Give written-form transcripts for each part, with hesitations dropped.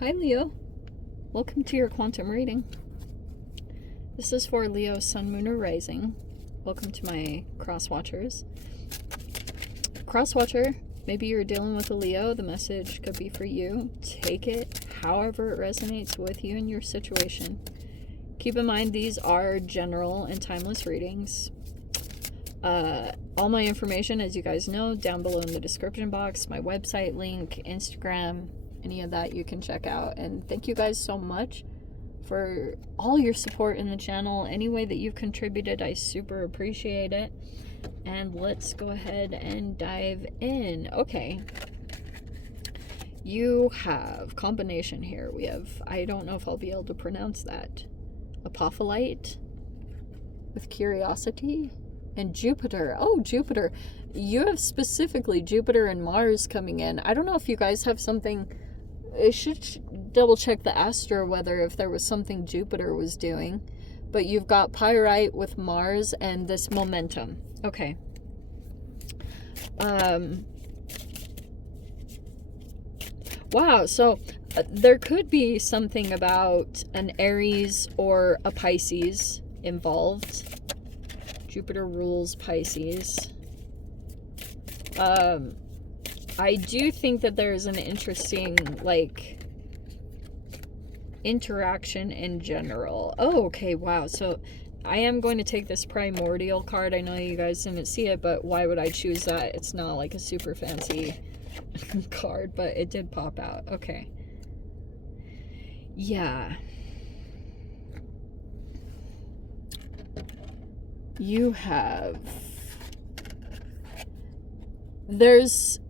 Hi Leo, welcome to your quantum reading. This is for Leo, Sun, Moon, or Rising. Welcome to my cross watchers. Cross watcher, maybe you're dealing with a Leo. The message could be for you. Take it however it resonates with you and your situation. Keep in mind these are general and timeless readings. All my information, as you guys know, down below in the description box, my website link, Instagram, any of that you can check out. And thank you guys so much for all your support in the channel. Any way that you've contributed, I super appreciate it. And let's go ahead and dive in. Okay. You have combination here. We have, I don't know if I'll be able to pronounce that, Apophyllite with Curiosity and Jupiter. Oh, Jupiter. You have specifically Jupiter and Mars coming in. I don't know if you guys have something. I should double check the astro weather if there was something Jupiter was doing. But you've got Pyrite with Mars and this momentum. Okay. Wow, so there could be something about an Aries or a Pisces involved. Jupiter rules Pisces. I do think that there's an interesting, like, interaction in general. Oh, okay, wow. So I am going to take this Primordial card. I know you guys didn't see it, but why would I choose that? It's not like a super fancy card, but it did pop out. Okay. Yeah. You have... There's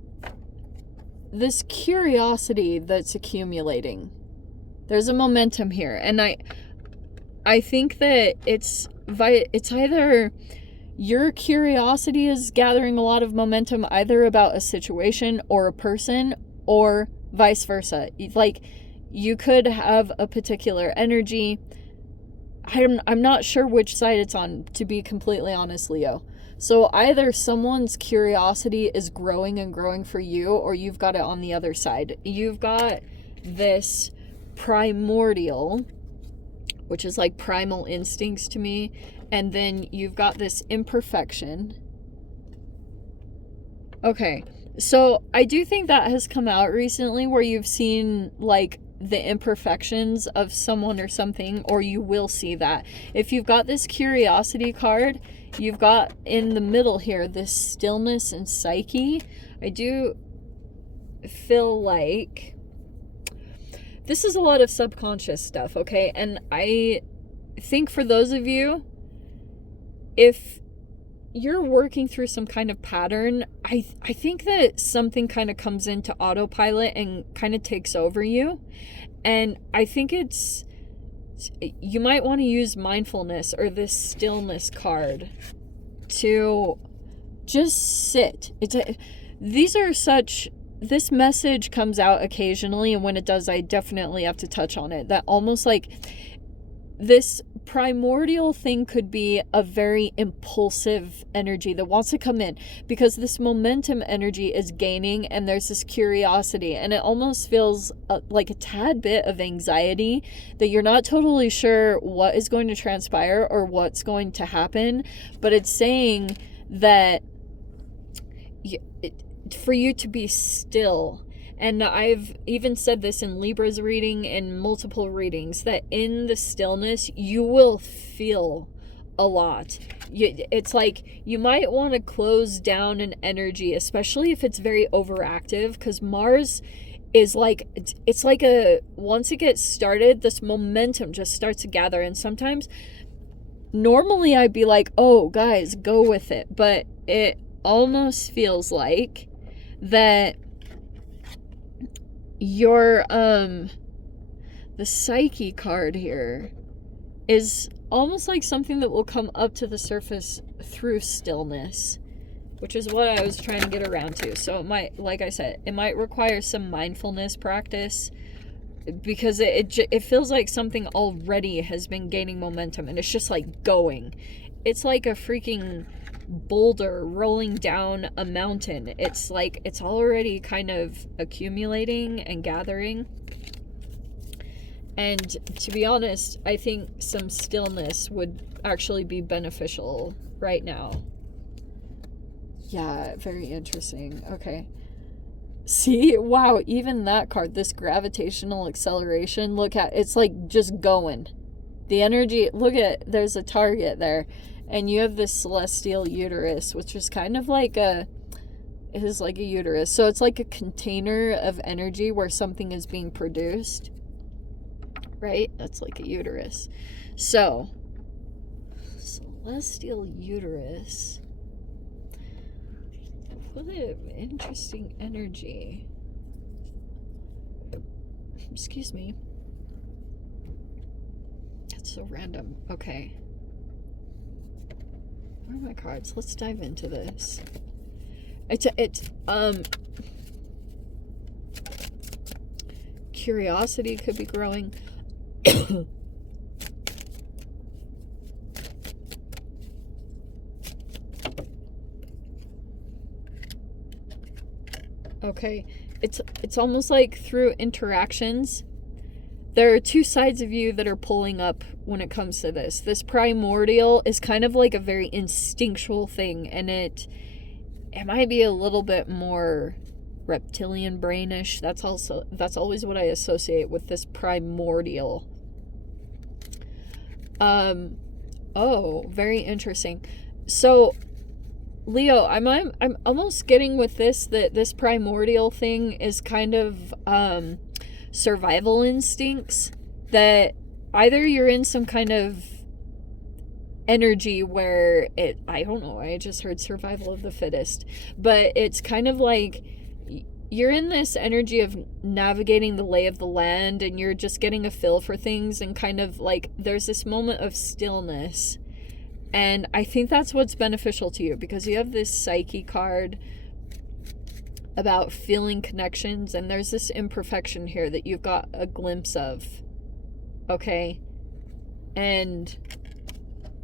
this curiosity that's accumulating. There's a momentum here, and I think that it's either your curiosity is gathering a lot of momentum either about a situation or a person, or vice versa. Like, you could have a particular energy. I'm not sure which side it's on, to be completely honest, Leo. So either someone's curiosity is growing and growing for you, or you've got it on the other side. You've got this primordial, which is like primal instincts to me, and then you've got this imperfection. Okay, so I do think that has come out recently, where you've seen like the imperfections of someone or something, or you will see that. If you've got this curiosity card, you've got in the middle here this stillness and psyche. I do feel like this is a lot of subconscious stuff, okay? And I think for those of you, if you're working through some kind of pattern, I think that something kind of comes into autopilot and kind of takes over you. And I think you might want to use mindfulness or this stillness card to just sit. This message comes out occasionally, and when it does, I definitely have to touch on it. That almost like this primordial thing could be a very impulsive energy that wants to come in, because this momentum energy is gaining and there's this curiosity, and it almost feels like a tad bit of anxiety that you're not totally sure what is going to transpire or what's going to happen, but it's saying that for you to be still. And I've even said this in Libra's reading and multiple readings, that in the stillness, you will feel a lot. It's like you might want to close down an energy, especially if it's very overactive, because Mars is like, it's like once it gets started, this momentum just starts to gather. And sometimes, normally I'd be like, oh, guys, go with it. But it almost feels like that your the psyche card here is almost like something that will come up to the surface through stillness, which is what I was trying to get around to. So it might, like I said, it might require some mindfulness practice, because it feels like something already has been gaining momentum, and it's just like going. It's like a freaking boulder rolling down a mountain. It's like it's already kind of accumulating and gathering. And to be honest, I think some stillness would actually be beneficial right now. Yeah, very interesting. Okay. See, wow, even that card, this gravitational acceleration, look at, it's like just going. The energy, look at, there's a target there. And you have this celestial uterus, which is kind of like it is like a uterus. So it's like a container of energy where something is being produced. Right? That's like a uterus. So, celestial uterus. What an interesting energy. Excuse me. That's so random. Okay. Where are my cards? Let's dive into this. Curiosity could be growing. Okay, it's almost like through interactions, there are two sides of you that are pulling up when it comes to this. This primordial is kind of like a very instinctual thing, and it might be a little bit more reptilian brainish. That's always what I associate with this primordial. Oh, very interesting. So, Leo, I'm almost getting with this that this primordial thing is kind of survival instincts, that either you're in some kind of energy where I don't know, I just heard survival of the fittest, but it's kind of like you're in this energy of navigating the lay of the land, and you're just getting a feel for things, and kind of like there's this moment of stillness. And I think that's what's beneficial to you, because you have this Psyche card about feeling connections, and there's this imperfection here that you've got a glimpse of. Okay? And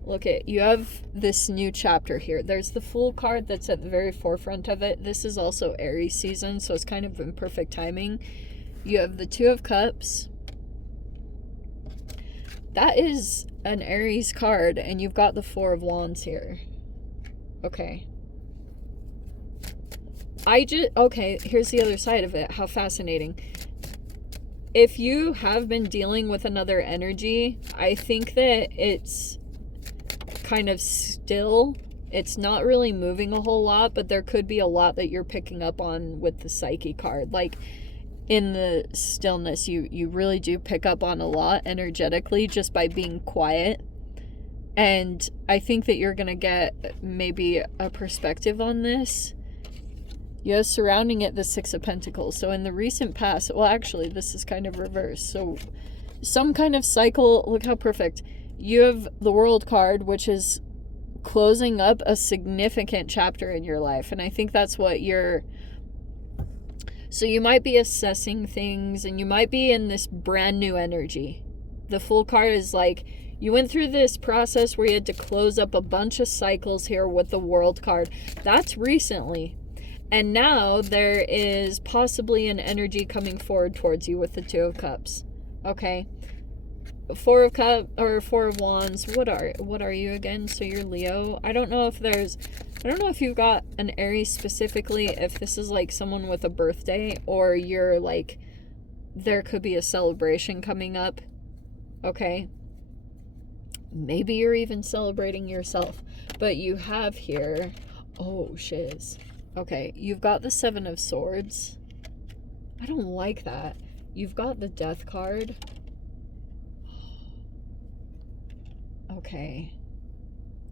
look at, you have this new chapter here. There's the Fool card that's at the very forefront of it. This is also Aries season, so it's kind of in perfect timing. You have the Two of Cups. That is an Aries card, and you've got the Four of Wands here. Okay. Okay, here's the other side of it. How fascinating. If you have been dealing with another energy, I think that it's kind of still. It's not really moving a whole lot, but there could be a lot that you're picking up on with the Psyche card. Like, in the stillness, you really do pick up on a lot energetically just by being quiet. And I think that you're going to get maybe a perspective on this. You have surrounding it the Six of Pentacles. So in the recent past, well, actually, this is kind of reversed. So some kind of cycle, look how perfect. You have the World card, which is closing up a significant chapter in your life. And I think that's what so you might be assessing things, and you might be in this brand new energy. The Fool card is like, you went through this process where you had to close up a bunch of cycles here with the World card. That's recently. And now there is possibly an energy coming forward towards you with the Two of Cups. Okay. Four of Wands. What are you again? So you're Leo. I don't know if you've got an Aries specifically, if this is like someone with a birthday, or you're like, there could be a celebration coming up. Okay. Maybe you're even celebrating yourself. But you have here, oh shiz. Okay, you've got the Seven of Swords. I don't like that. You've got the Death card. Okay.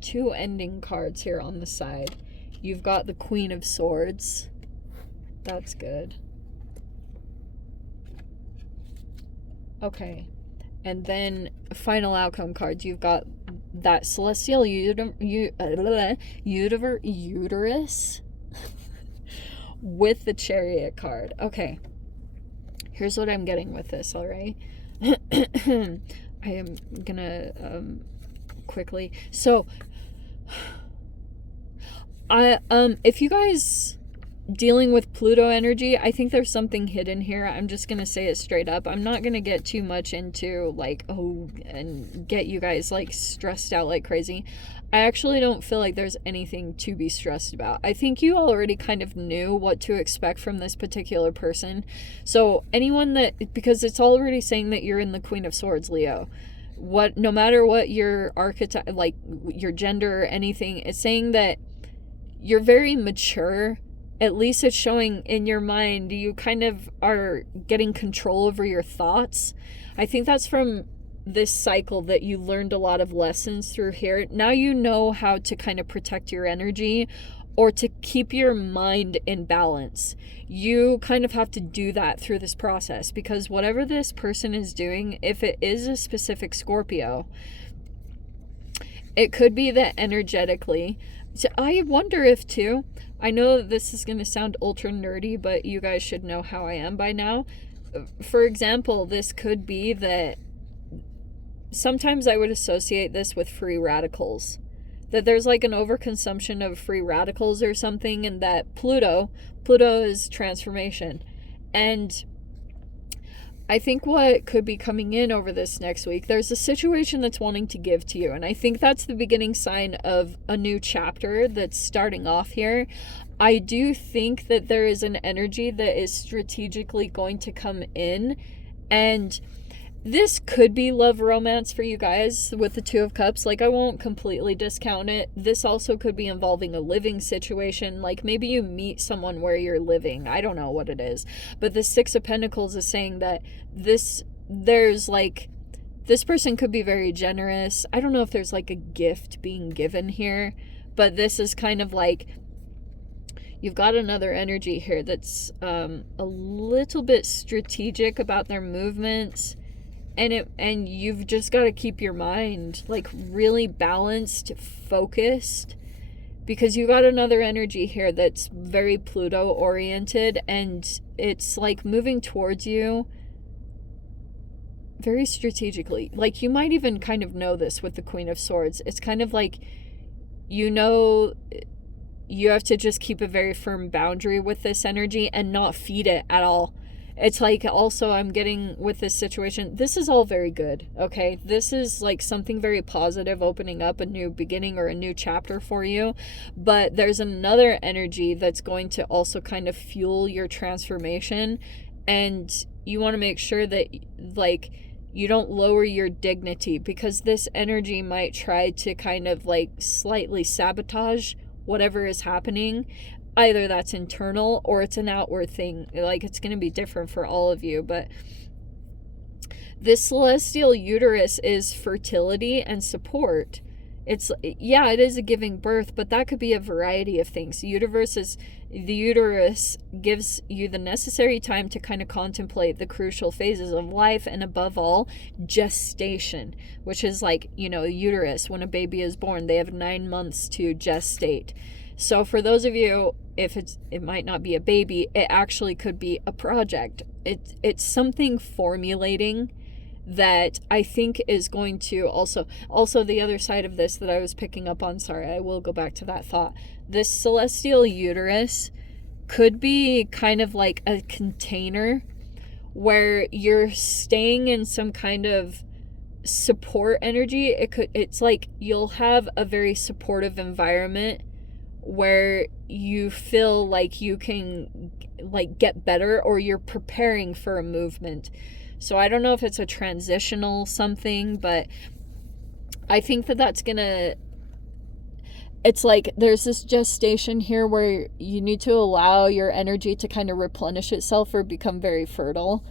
Two ending cards here on the side. You've got the Queen of Swords. That's good. Okay. And then final outcome cards. You've got that celestial uterus with the Chariot card. Okay. Here's what I'm getting with this, all right? I am gonna quickly. So if you guys dealing with Pluto energy, I think there's something hidden here. I'm just going to say it straight up. I'm not going to get too much into like, oh, and get you guys like stressed out like crazy. I actually don't feel like there's anything to be stressed about. I think you already kind of knew what to expect from this particular person. So anyone that, because it's already saying that you're in the Queen of Swords, Leo. No matter what your archetype, like your gender or anything, it's saying that you're very mature. At least it's showing in your mind, you kind of are getting control over your thoughts. I think that's from this cycle that you learned a lot of lessons through here. Now you know how to kind of protect your energy or to keep your mind in balance. You kind of have to do that through this process, because whatever this person is doing, if it is a specific Scorpio, it could be that energetically. So I wonder if too, I know that this is going to sound ultra nerdy, but you guys should know how I am by now. For example, this could be that sometimes I would associate this with free radicals. That there's like an overconsumption of free radicals or something, and that Pluto is transformation. And I think what could be coming in over this next week, there's a situation that's wanting to give to you. And I think that's the beginning sign of a new chapter that's starting off here. I do think that there is an energy that is strategically going to come in. And this could be love romance for you guys with the Two of Cups. Like, I won't completely discount it. This also could be involving a living situation. Like, maybe you meet someone where you're living. I don't know what it is. But the Six of Pentacles is saying that this person could be very generous. I don't know if there's like a gift being given here. But this is kind of like, you've got another energy here that's a little bit strategic about their movements. And you've just got to keep your mind like really balanced, focused, because you got another energy here that's very Pluto oriented, and it's like moving towards you very strategically. Like, you might even kind of know this with the Queen of Swords. It's kind of like, you know, you have to just keep a very firm boundary with this energy and not feed it at all. It's like, also, I'm getting with this situation, this is all very good, okay? This is like something very positive, opening up a new beginning or a new chapter for you. But there's another energy that's going to also kind of fuel your transformation. And you want to make sure that, like, you don't lower your dignity, because this energy might try to kind of like slightly sabotage whatever is happening. Either that's internal or it's an outward thing. Like, it's going to be different for all of you. But this celestial uterus is fertility and support. It is a giving birth, but that could be a variety of things. The uterus gives you the necessary time to kind of contemplate the crucial phases of life, and above all, gestation, which is like, you know, uterus, when a baby is born, they have 9 months to gestate. So for those of you, if it might not be a baby, it actually could be a project. It's something formulating that I think is going to also the other side of this that I was picking up on, sorry, I will go back to that thought. This celestial uterus could be kind of like a container where you're staying in some kind of support energy. It's like you'll have a very supportive environment where you feel like you can like get better, or you're preparing for a movement. So I don't know if it's a transitional something, but I think that's gonna, it's like there's this gestation here where you need to allow your energy to kind of replenish itself or become very fertile,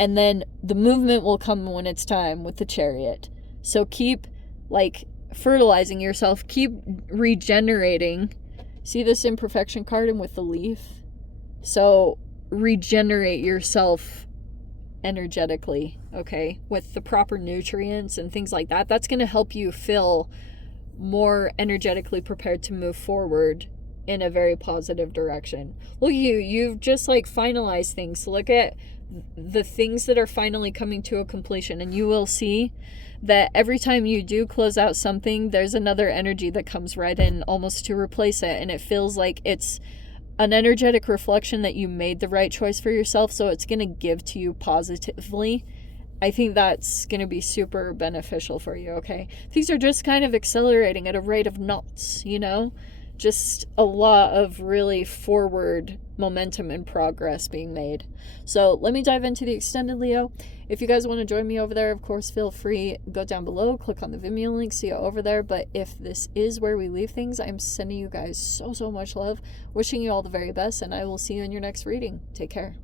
and then the movement will come when it's time with the Chariot. So keep like fertilizing yourself, keep regenerating. See this imperfection card and with the leaf? So regenerate yourself energetically, okay? With the proper nutrients and things like that. That's going to help you feel more energetically prepared to move forward in a very positive direction. Look, you've just like finalized things. Look at the things that are finally coming to a completion, and you will see that every time you do close out something, there's another energy that comes right in almost to replace it, and it feels like it's an energetic reflection that you made the right choice for yourself, so it's going to give to you positively. I think that's going to be super beneficial for you, okay? Things are just kind of accelerating at a rate of knots, you know? Just a lot of really forward momentum and progress being made. So let me dive into the extended Leo. If you guys want to join me over there, of course, feel free. Go down below, click on the Vimeo link, see you over there. But if this is where we leave things, I'm sending you guys so much love, wishing you all the very best, and I will see you in your next reading. Take care.